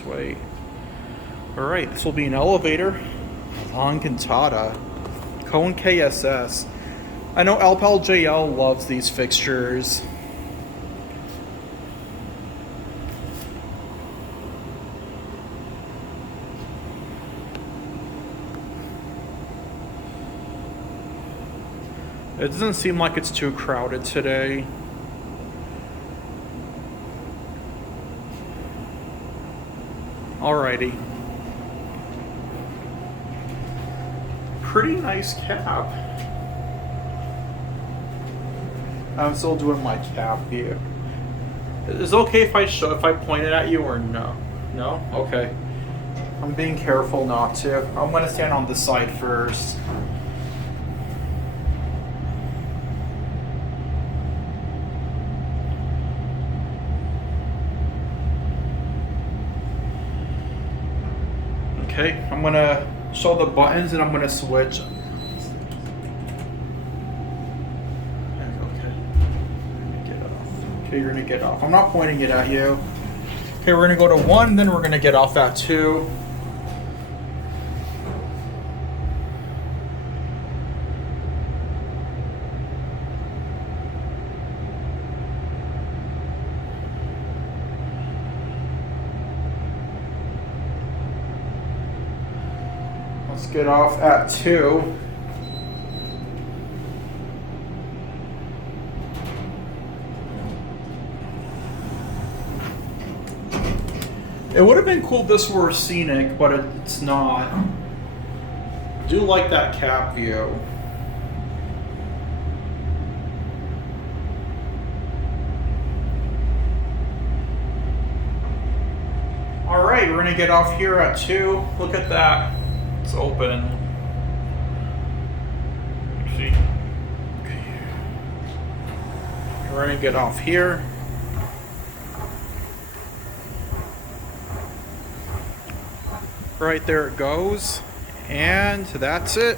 this way. Alright, this will be an elevator on Encantada. Kone KSS. I know LPLJL loves these fixtures. It doesn't seem like it's too crowded today. Alrighty. Pretty nice cab. I'm still doing my cab view. Is it okay if I point it at you or no? No? Okay. I'm being careful not to. I'm gonna stand on the side first. Okay, I'm gonna show the buttons and I'm gonna switch. Okay, you're gonna get off. I'm not pointing it at you. Okay, we're gonna go to 1, then we're gonna get off at 2. Let's get off at 2. It would have been cool if this were scenic, but it's not. I do like that cap view. Alright, we're gonna get off here at 2. Look at that. It's open. Let's see. We're gonna get off here. Right there it goes, and that's it.